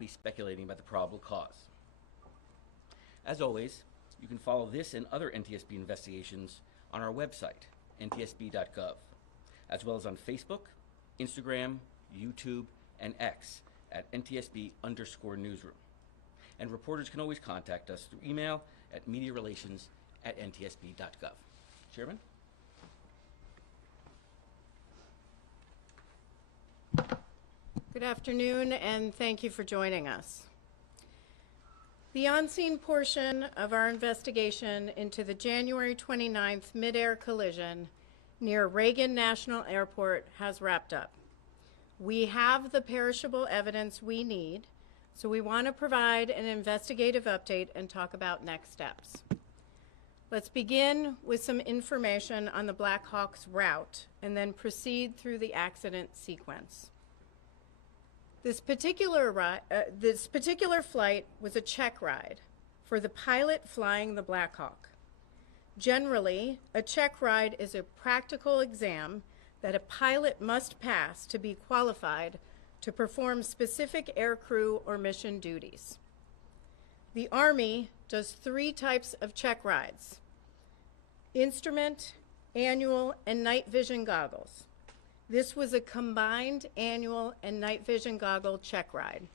be speculating about the probable cause. As always, you can follow this and other NTSB investigations on our website, ntsb.gov, as well as on Facebook, Instagram, YouTube, and X at NTSB_newsroom. And reporters can always contact us through email at mediarelations@ntsb.gov. Chairman? Good afternoon, and thank you for joining us. The on-scene portion of our investigation into the January 29th midair collision near Reagan National Airport has wrapped up. We have the perishable evidence we need, so we want to provide an investigative update and talk about next steps. Let's begin with some information on the Black Hawk's route and then proceed through the accident sequence. This particular flight was a check ride for the pilot flying the Black Hawk. Generally, a check ride is a practical exam that a pilot must pass to be qualified to perform specific aircrew or mission duties. The Army does 3 types of check rides: instrument, annual, and night vision goggles. This was a combined annual and night vision goggle check ride.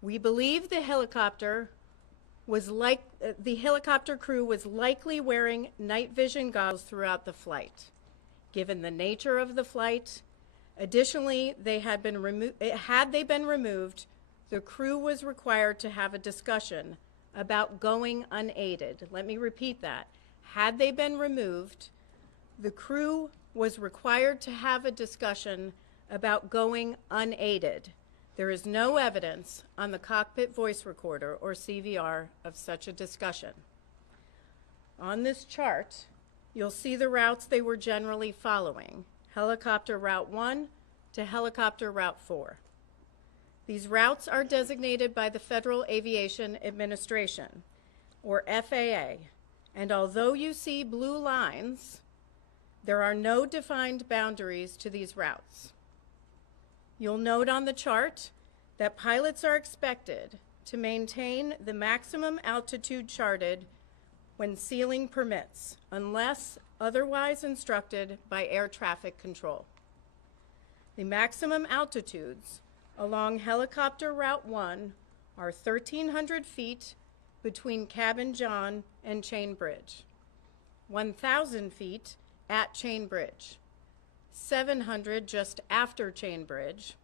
We believe the helicopter crew was likely wearing night vision goggles throughout the flight. Given the nature of the flight, additionally, had they been removed, the crew was required to have a discussion about going unaided. Let me repeat that. Had they been removed, the crew was required to have a discussion about going unaided. There is no evidence on the cockpit voice recorder, or CVR, of such a discussion. On this chart, you'll see the routes they were generally following: helicopter route 1 to helicopter route 4. These routes are designated by the Federal Aviation Administration, or FAA, and although you see blue lines, there are no defined boundaries to these routes. You'll note on the chart that pilots are expected to maintain the maximum altitude charted when ceiling permits, unless otherwise instructed by air traffic control. The maximum altitudes along helicopter route 1 are 1,300 feet between Cabin John and Chain Bridge, 1,000 feet at Chain Bridge, 700 just after Chain Bridge,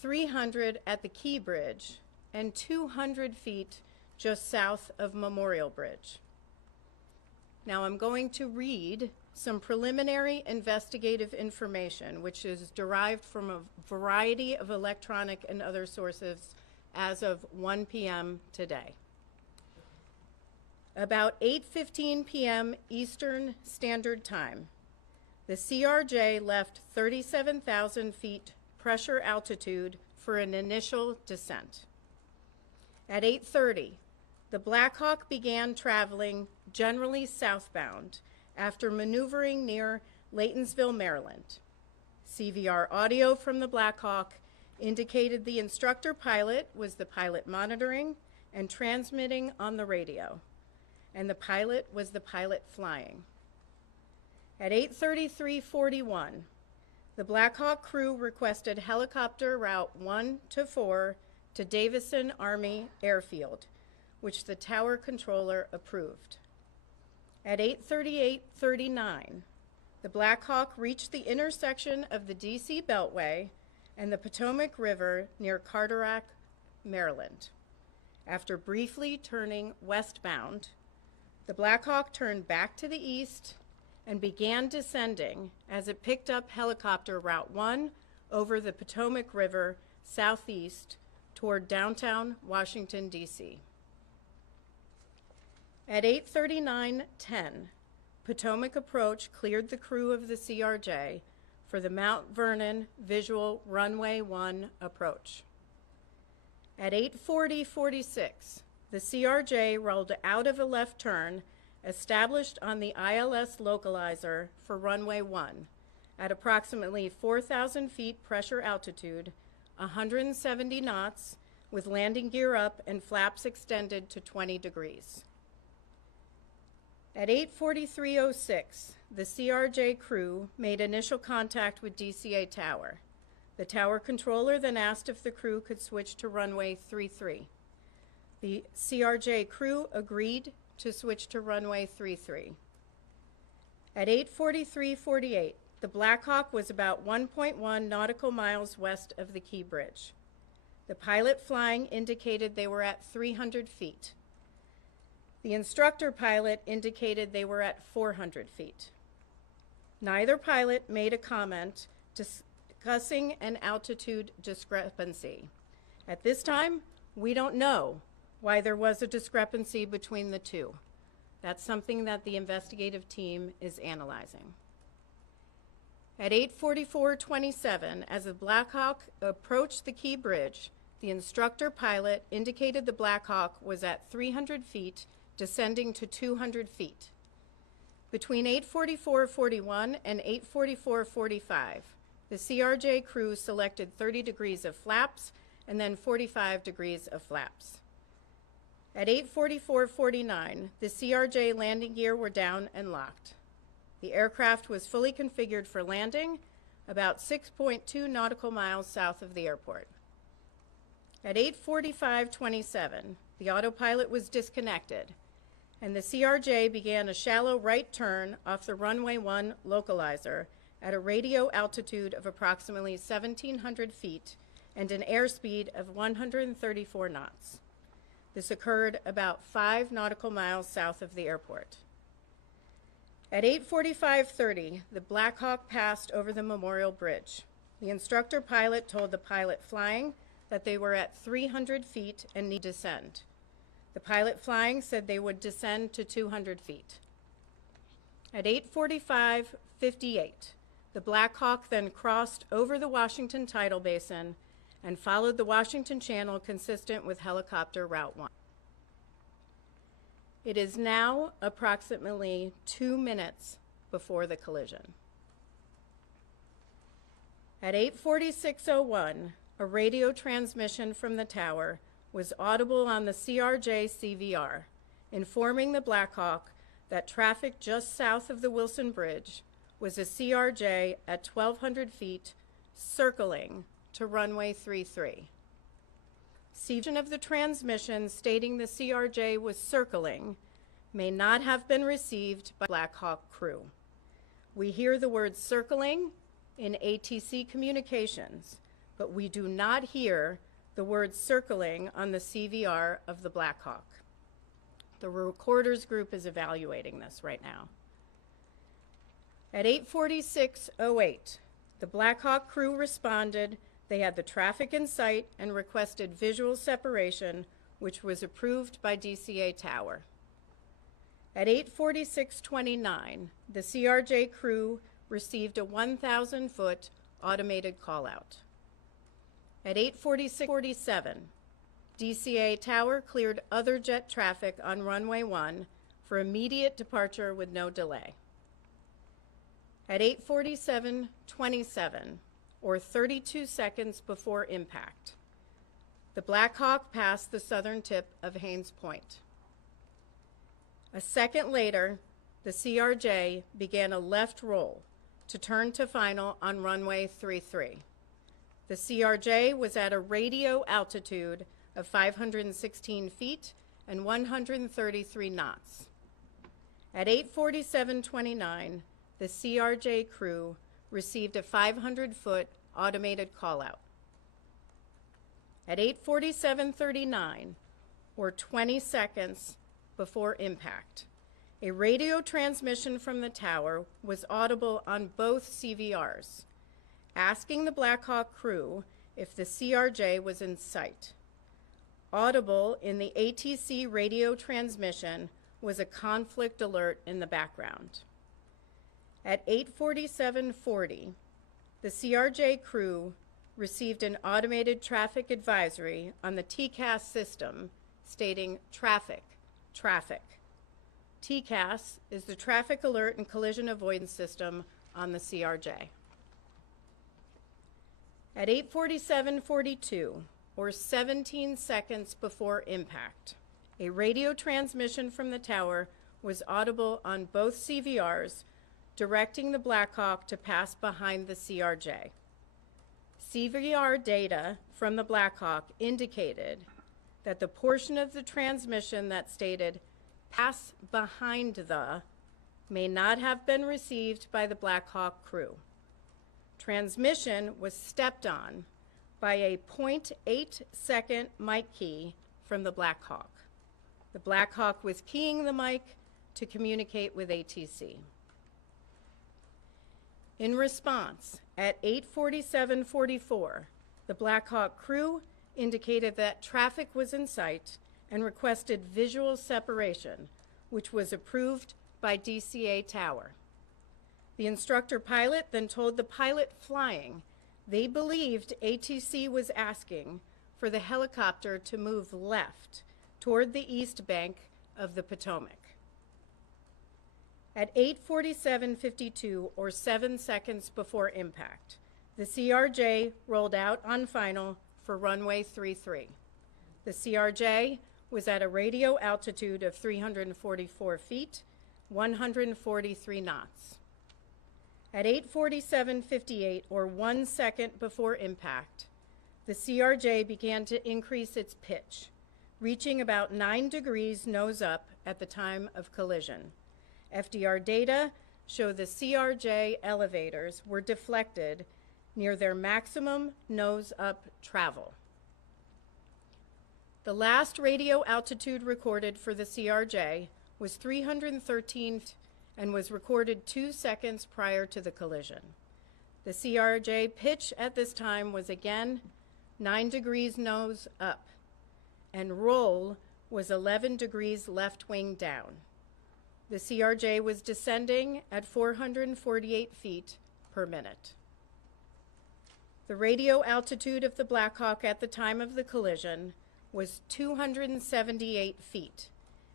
300 at the Key Bridge, and 200 feet just south of Memorial Bridge. Now I'm going to read some preliminary investigative information, which is derived from a variety of electronic and other sources as of 1 p.m. today. About 8:15 p.m. Eastern Standard Time, the CRJ left 37,000 feet pressure altitude for an initial descent. At 8:30, the Black Hawk began traveling generally southbound after maneuvering near Laytonsville, Maryland. CVR audio from the Black Hawk indicated the instructor pilot was the pilot monitoring and transmitting on the radio, and the pilot was the pilot flying. At 8:33:41, the Black Hawk crew requested helicopter route 1 to 4 to Davison Army Airfield, which the tower controller approved. At 8:38:39, the Black Hawk reached the intersection of the DC Beltway and the Potomac River near Carteret, Maryland. After briefly turning westbound, the Black Hawk turned back to the east and began descending as it picked up helicopter route 1 over the Potomac River southeast toward downtown Washington, D.C. At 8:39:10, Potomac approach cleared the crew of the CRJ for the Mount Vernon Visual Runway 1 approach. At 8:40:46, the CRJ rolled out of a left turn established on the ILS localizer for runway 1 at approximately 4,000 feet pressure altitude 170 knots with landing gear up and flaps extended to 20 degrees. At 8:43:06, the CRJ crew made initial contact with DCA Tower. The tower controller then asked if the crew could switch to runway 33. The CRJ crew agreed to switch to runway 33. At 8:43:48, the Black Hawk was about 1.1 nautical miles west of the Key Bridge. The pilot flying indicated they were at 300 feet. The instructor pilot indicated they were at 400 feet. Neither pilot made a comment discussing an altitude discrepancy. At this time, we don't know why there was a discrepancy between the two. That's something that the investigative team is analyzing. At 8:44:27, as the Black Hawk approached the Key Bridge, the instructor pilot indicated the Black Hawk was at 300 feet, descending to 200 feet. Between 8:44:41 and 8:44:45, the CRJ crew selected 30 degrees of flaps and then 45 degrees of flaps. At 8:44:49, the CRJ landing gear were down and locked. The aircraft was fully configured for landing about 6.2 nautical miles south of the airport. At 8:45:27, the autopilot was disconnected, and the CRJ began a shallow right turn off the runway 1 localizer at a radio altitude of approximately 1,700 feet and an airspeed of 134 knots. This occurred about 5 nautical miles south of the airport. At 8:45:30, the Black Hawk passed over the Memorial Bridge. The instructor pilot told the pilot flying that they were at 300 feet and need to descend. The pilot flying said they would descend to 200 feet. At 8:45:58, the Black Hawk then crossed over the Washington Tidal Basin and followed the Washington Channel consistent with helicopter Route 1. It is now approximately 2 minutes before the collision. At 8:46:01, a radio transmission from the tower was audible on the CRJ CVR, informing the Black Hawk that traffic just south of the Wilson Bridge was a CRJ at 1,200 feet circling to runway 33. Section of the transmission stating the CRJ was circling may not have been received by Black Hawk crew. We hear the word circling in ATC communications, but we do not hear the word circling on the CVR of the Black Hawk. The recorders group is evaluating this right now. At 8:46:08, the Black Hawk crew responded. They had the traffic in sight and requested visual separation, which was approved by DCA Tower. At 8:46:29, the CRJ crew received a 1,000-foot automated call-out. At 8:46:47, DCA Tower cleared other jet traffic on runway 1 for immediate departure with no delay. At 8:47:27, or 32 seconds before impact, the Black Hawk passed the southern tip of Haines Point. A second later, the CRJ began a left roll to turn to final on runway 33. The CRJ was at a radio altitude of 516 feet and 133 knots. At 8:47:29, the CRJ crew received a 500-foot automated call-out. At 8:47:39, or 20 seconds before impact, a radio transmission from the tower was audible on both CVRs, asking the Black Hawk crew if the CRJ was in sight. Audible in the ATC radio transmission was a conflict alert in the background. At 8:47:40, the CRJ crew received an automated traffic advisory on the TCAS system stating traffic, traffic. TCAS is the traffic alert and collision avoidance system on the CRJ. At 8:47:42, or 17 seconds before impact, a radio transmission from the tower was audible on both CVRs, directing the Black Hawk to pass behind the CRJ. CVR data from the Black Hawk indicated that the portion of the transmission that stated "pass behind the" may not have been received by the Black Hawk crew. Transmission was stepped on by a 0.8-second mic key from the Black Hawk. The Black Hawk was keying the mic to communicate with ATC. In response, at 8:47:44, the Black Hawk crew indicated that traffic was in sight and requested visual separation, which was approved by DCA Tower. The instructor pilot then told the pilot flying they believed ATC was asking for the helicopter to move left toward the east bank of the Potomac. At 8:47:52, or 7 seconds before impact, the CRJ rolled out on final for runway 33. The CRJ was at a radio altitude of 344 feet, 143 knots. At 8:47:58, or 1 second before impact, the CRJ began to increase its pitch, reaching about 9 degrees nose up at the time of collision. FDR data show the CRJ elevators were deflected near their maximum nose-up travel. The last radio altitude recorded for the CRJ was 313 and was recorded 2 seconds prior to the collision. The CRJ pitch at this time was again 9 degrees nose up, and roll was 11 degrees left wing down. The CRJ was descending at 448 feet per minute. The radio altitude of the Black Hawk at the time of the collision was 278 feet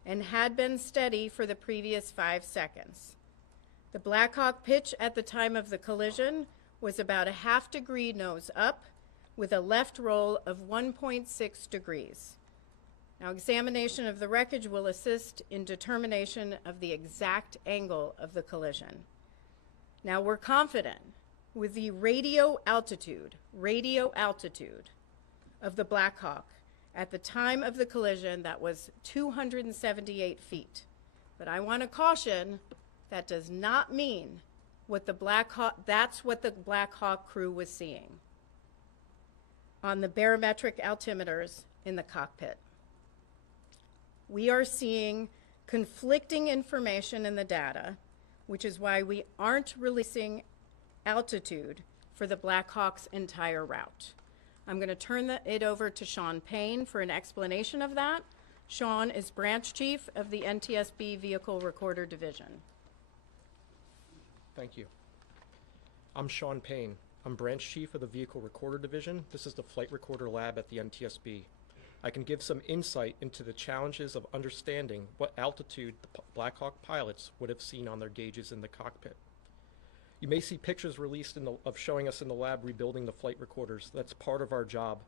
and had been steady for the previous 5 seconds. The Black Hawk pitch at the time of the collision was about a half degree nose up with a left roll of 1.6 degrees. Now, examination of the wreckage will assist in determination of the exact angle of the collision. Now, we're confident with the radio altitude of the Black Hawk at the time of the collision that was 278 feet. But I want to caution, that does not mean that's what the Black Hawk crew was seeing on the barometric altimeters in the cockpit. We are seeing conflicting information in the data, which is why we aren't releasing altitude for the Black Hawk's entire route. I'm going to turn it over to Sean Payne for an explanation of that. Sean is branch chief of the NTSB Vehicle Recorder Division. Thank you. I'm Sean Payne. I'm branch chief of the Vehicle Recorder Division. This is the flight recorder lab at the NTSB. I can give some insight into the challenges of understanding what altitude the Black Hawk pilots would have seen on their gauges in the cockpit. You may see pictures released of showing us in the lab rebuilding the flight recorders. That's part of our job,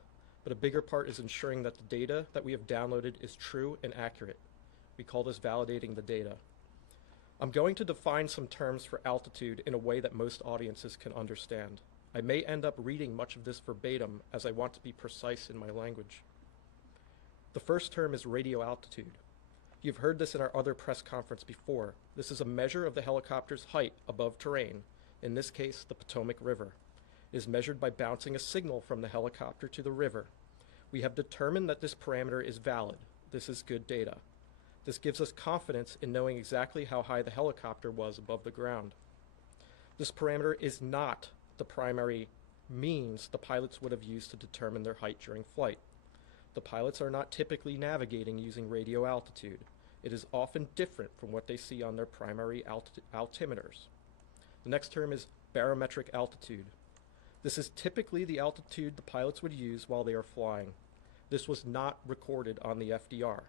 but a bigger part is ensuring that the data that we have downloaded is true and accurate. We call this validating the data. I'm going to define some terms for altitude in a way that most audiences can understand. I may end up reading much of this verbatim as I want to be precise in my language. The first term is radio altitude. You've heard this in our other press conference before. This is a measure of the helicopter's height above terrain, in this case, the Potomac River. It is measured by bouncing a signal from the helicopter to the river. We have determined that this parameter is valid. This is good data. This gives us confidence in knowing exactly how high the helicopter was above the ground. This parameter is not the primary means the pilots would have used to determine their height during flight. The pilots are not typically navigating using radio altitude. It is often different from what they see on their primary altimeters. The next term is barometric altitude. This is typically the altitude the pilots would use while they are flying. This was not recorded on the FDR.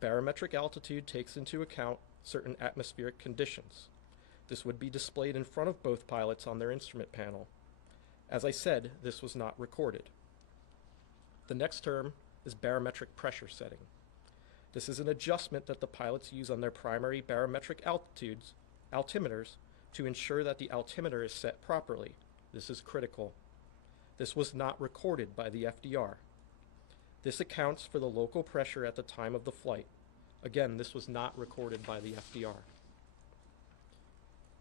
Barometric altitude takes into account certain atmospheric conditions. This would be displayed in front of both pilots on their instrument panel. As I said, this was not recorded. The next term is barometric pressure setting. This is an adjustment that the pilots use on their primary barometric altimeters to ensure that the altimeter is set properly. This is critical. This was not recorded by the FDR. This accounts for the local pressure at the time of the flight. Again, this was not recorded by the FDR.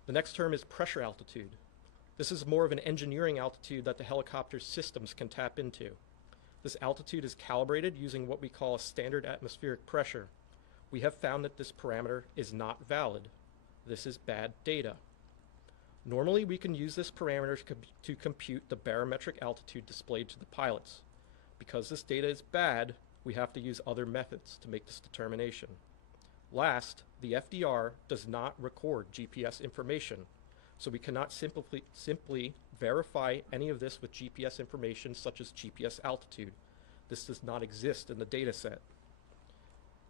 The next term is pressure altitude. This is more of an engineering altitude that the helicopter's systems can tap into. This altitude is calibrated using what we call a standard atmospheric pressure. We have found that this parameter is not valid. This is bad data. Normally, we can use this parameter to compute the barometric altitude displayed to the pilots. Because this data is bad, we have to use other methods to make this determination. Last, the FDR does not record GPS information, so we cannot simply verify any of this with GPS information such as GPS altitude. This does not exist in the data set.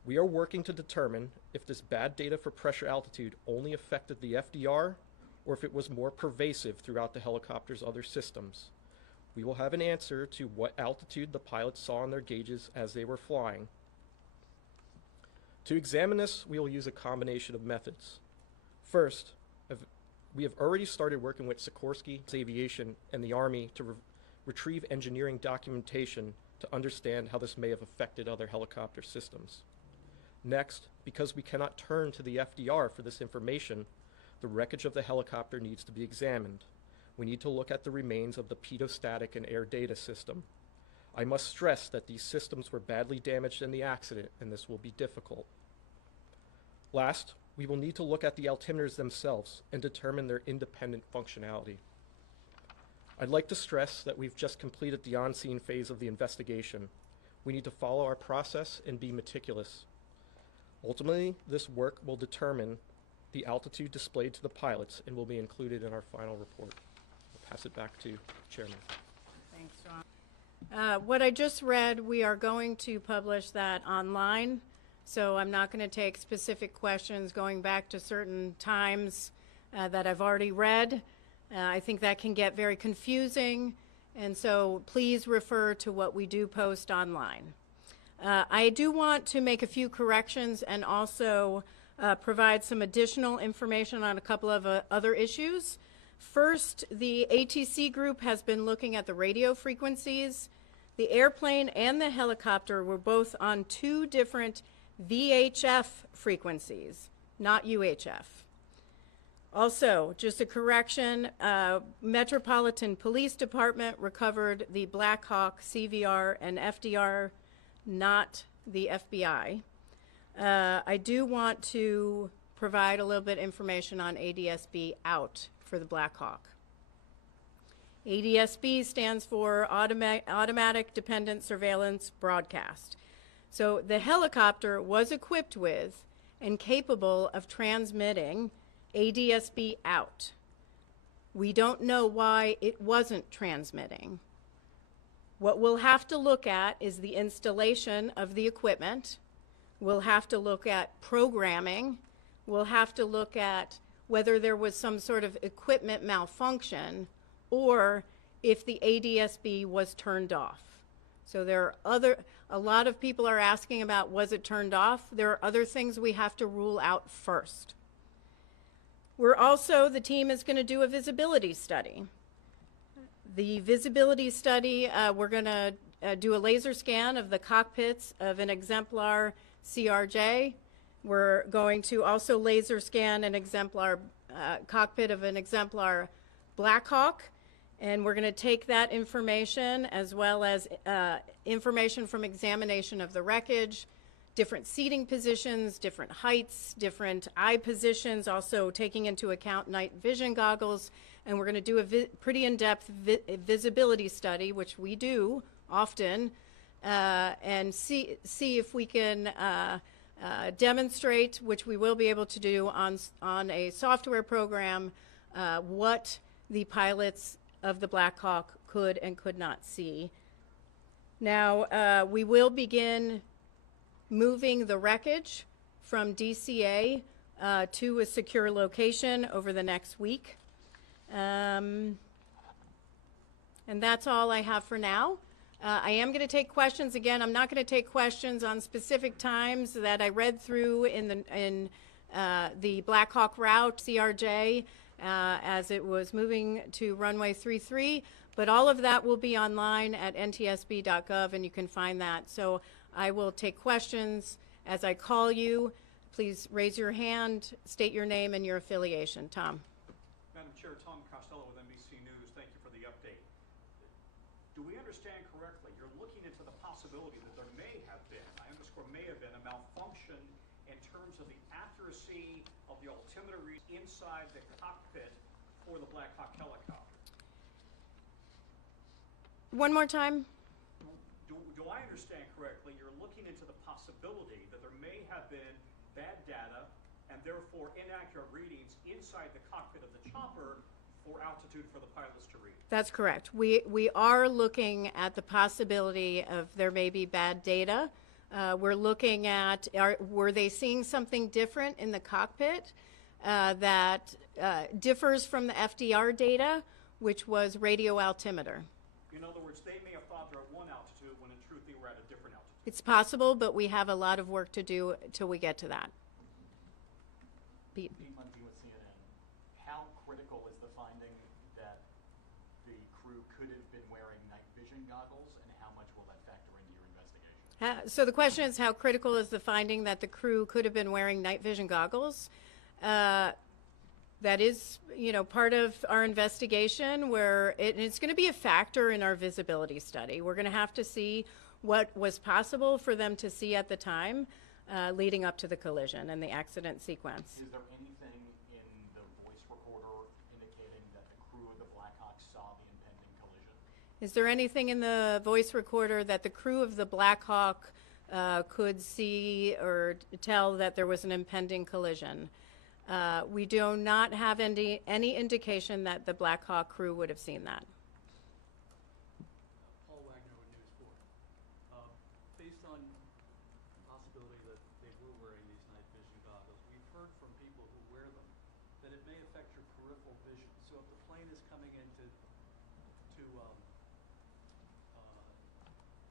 We are working to determine if this bad data for pressure altitude only affected the FDR or if it was more pervasive throughout the helicopter's other systems. We will have an answer to what altitude the pilots saw on their gauges as they were flying. To examine this, we will use a combination of methods. First, we have already started working with Sikorsky Aviation and the Army to retrieve engineering documentation to understand how this may have affected other helicopter systems. Next, because we cannot turn to the FDR for this information, the wreckage of the helicopter needs to be examined. We need to look at the remains of the pedostatic and air data system. I must stress that these systems were badly damaged in the accident, and this will be difficult. Last, we will need to look at the altimeters themselves and determine their independent functionality. I'd like to stress that we've just completed the on-scene phase of the investigation. We need to follow our process and be meticulous. Ultimately, this work will determine the altitude displayed to the pilots and will be included in our final report. I'll pass it back to Chairman. Thanks, John. What I just read, we are going to publish that online, so I'm not going to take specific questions going back to certain times that I've already read. I think that can get very confusing, and so please refer to what we do post online. I do want to make a few corrections and also provide some additional information on a couple of other issues. First, the ATC group has been looking at the radio frequencies. The airplane and the helicopter were both on two different VHF frequencies, not UHF. Also, just a correction, Metropolitan Police Department recovered the Black Hawk CVR and FDR, not the FBI. I do want to provide a little bit of information on ADSB out for the Black Hawk. ADSB stands for Automatic Dependent Surveillance Broadcast. So the helicopter was equipped with and capable of transmitting ADSB out. We don't know why it wasn't transmitting. What we'll have to look at is the installation of the equipment. We'll have to look at programming. We'll have to look at whether there was some sort of equipment malfunction or if the ADSB was turned off. So there are a lot of people are asking about, was it turned off? There are other things we have to rule out first. The team is going to do a visibility study. The visibility study, we're going to do a laser scan of the cockpits of an exemplar CRJ. We're going to also laser scan an exemplar cockpit of an exemplar Black Hawk, and we're going to take that information as well as information from examination of the wreckage, different seating positions, different heights, different eye positions, also taking into account night vision goggles, and we're going to do a pretty in-depth visibility study, which we do often, and see if we can demonstrate, which we will be able to do on a software program, what the pilots of the Black Hawk could and could not see. Now, we will begin moving the wreckage from DCA to a secure location over the next week. And that's all I have for now. I am going to take questions. Again, I'm not going to take questions on specific times that I read through in the Black Hawk route, CRJ, as it was moving to runway 33. But all of that will be online at ntsb.gov, and you can find that. So I will take questions as I call you. Please raise your hand, state your name and your affiliation. Tom. Madam Chair, Tom Costello with NBC News. Thank you for the update. Do we understand correctly, you're looking into the possibility that there may have been, I underscore may have been, a malfunction in terms of the accuracy of the altimeter read inside the cockpit for the Black Hawk helicopter? One more time. Do I understand correctly, you're looking into the possibility that there may have been bad data and therefore inaccurate readings inside the cockpit of the chopper for altitude for the pilots to read? That's correct. We are looking at the possibility of there may be bad data. We're looking at, were they seeing something different in the cockpit that differs from the FDR data, which was radio altimeter? In other words, they may have thought they're at one altitude when in truth they were at a different altitude. It's possible, but we have a lot of work to do till we get to that. Pete. Pete Mundy with CNN. How critical is the finding that the crew could have been wearing night vision goggles, and how much will that factor into your investigation? So the question is, how critical is the finding that the crew could have been wearing night vision goggles? That is, part of our investigation, where it's going to be a factor in our visibility study. We're going to have to see what was possible for them to see at the time leading up to the collision and the accident sequence. Is there anything in the voice recorder indicating that the crew of the Black Hawk saw the impending collision? Is there anything in the voice recorder that the crew of the Black Hawk could see or tell that there was an impending collision? We do not have any indication that the Black Hawk crew would have seen that. Paul Wagner with News 4. Based on the possibility that they were wearing these night vision goggles, we've heard from people who wear them that it may affect your peripheral vision. So if the plane is coming into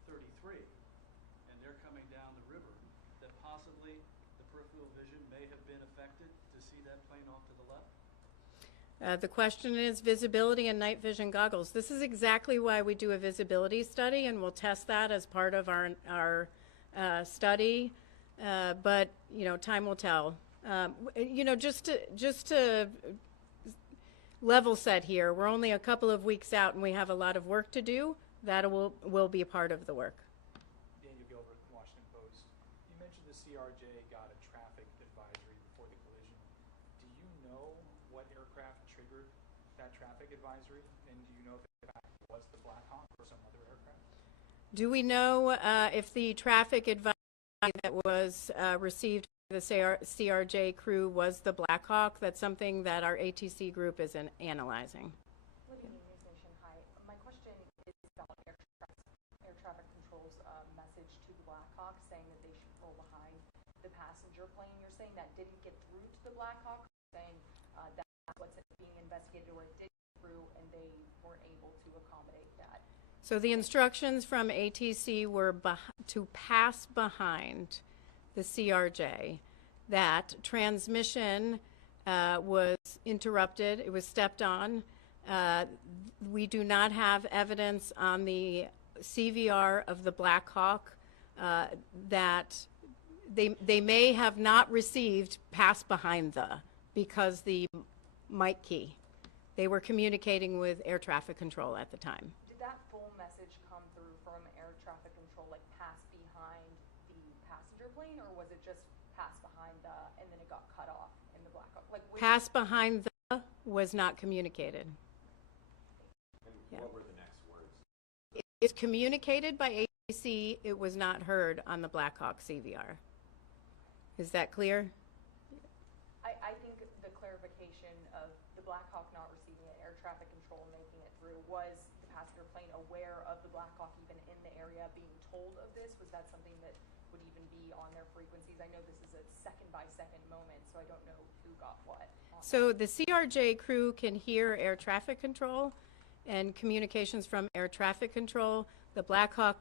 33 and they're coming down the river, that possibly the peripheral vision may have been affected to see that plane off to the left? The question is visibility and night vision goggles. This is exactly why we do a visibility study, and we'll test that as part of our study. But time will tell. Just to level set here, we're only a couple of weeks out, and we have a lot of work to do. That will be a part of the work. Daniel Gilbert, Washington Post. You mentioned the CRJ got a traffic advisory before the collision. Do you know what aircraft triggered that traffic advisory? And do you know if it was the Black Hawk or some other aircraft? Do we know if the traffic advisory that was received by the CRJ crew was the Black Hawk? That's something that our ATC group is analyzing. Hi. My question is about air traffic control's message to the Black Hawk saying that they should pull behind the passenger plane. You're saying that didn't get through to the Black Hawk, saying that's what's being investigated, or it did get through and they weren't able to accommodate that? So the instructions from ATC were to pass behind the CRJ. That transmission was interrupted. It was stepped on. We do not have evidence on the CVR of the Black Hawk that they may have not received pass behind because the mic key. They were communicating with air traffic control at the time. Did that full message come through from air traffic control, like pass behind the passenger plane, or was it just pass behind and then it got cut off in the Black Hawk? Like Pass behind was not communicated. And what were the next words? It's communicated by ATC. It was not heard on the Black Hawk CVR. Is that clear? I think the clarification of the Black Hawk not receiving it, air traffic control making it through, was the passenger plane aware of the Black Hawk even in the area being told of this? Was that something that would even be on their frequencies? I know this is a second-by-second moment, so I don't know who got what. So the CRJ crew can hear air traffic control. and communications from air traffic control. The Black Hawk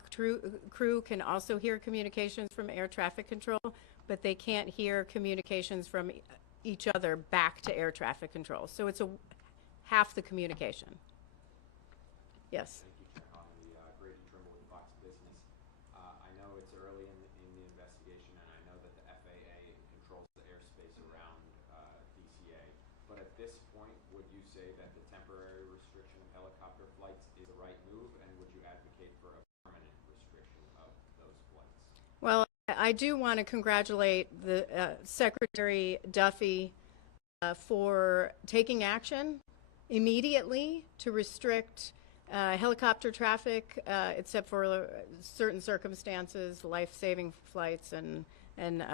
crew can also hear communications from air traffic control, but they can't hear communications from each other back to air traffic control. So it's half the communication. Yes. Thank you, Chair. On the Grady Trimble with Fox Business. I know it's early in the investigation, and I know that the FAA controls the airspace around DCA. But at this point, would you say that the temporary restriction of helicopter flights is the right move, and would you advocate for a permanent restriction of those flights? Well, I do want to congratulate the Secretary Duffy for taking action immediately to restrict helicopter traffic, except for certain circumstances, life-saving flights and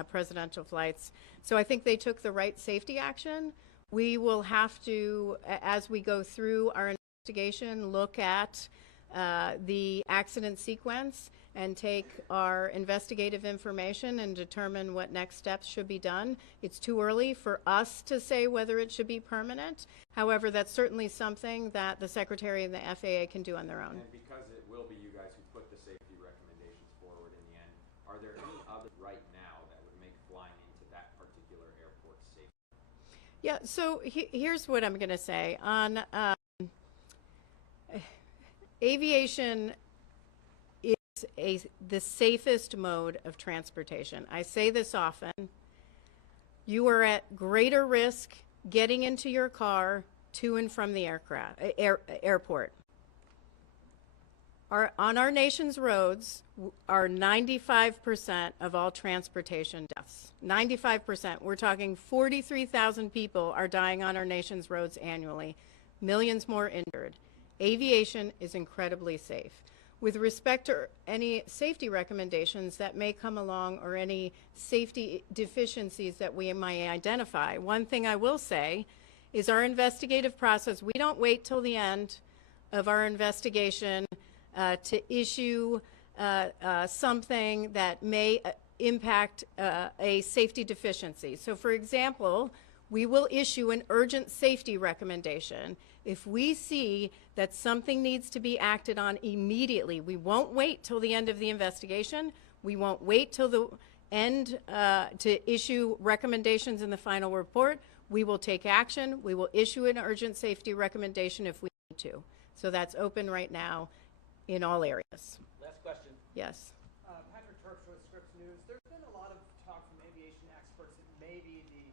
presidential flights. So I think they took the right safety action. We will have to, as we go through our investigation, look at the accident sequence and take our investigative information and determine what next steps should be done. It's too early for us to say whether it should be permanent. However, that's certainly something that the Secretary and the FAA can do on their own. And because it will be you guys who put the safety recommendations forward in the end, are there any others right now that would make flying into that particular airport safe? Yeah, so here's what I'm going to say. On aviation is the safest mode of transportation. I say this often. You are at greater risk getting into your car to and from the airport. On our nation's roads are 95% of all transportation deaths. 95%. We're talking 43,000 people are dying on our nation's roads annually, millions more injured. Aviation is incredibly safe. With respect to any safety recommendations that may come along or any safety deficiencies that we might identify, one thing I will say is our investigative process, we don't wait till the end of our investigation to issue something that may impact a safety deficiency. So for example, we will issue an urgent safety recommendation if we see that something needs to be acted on immediately. We won't wait till the end of the investigation. We won't wait till the end to issue recommendations in the final report. We will take action. We will issue an urgent safety recommendation if we need to. So that's open right now in all areas. Last question. Yes. Patrick Turks with Scripps News. There's been a lot of talk from aviation experts that maybe the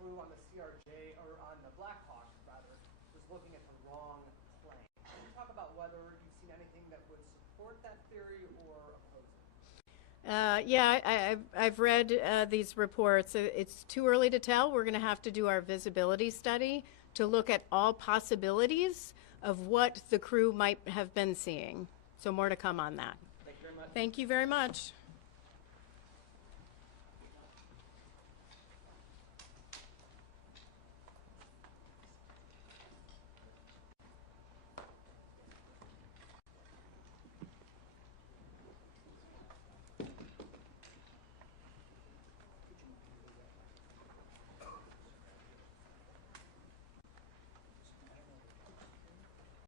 crew on the CRJ, or on the Black Hawk, rather, was looking at the wrong plane. Can you talk about whether you've seen anything that would support that theory or oppose it? Yeah, I've read these reports. It's too early to tell. We're going to have to do our visibility study to look at all possibilities of what the crew might have been seeing. So more to come on that. Thank you very much. Thank you very much.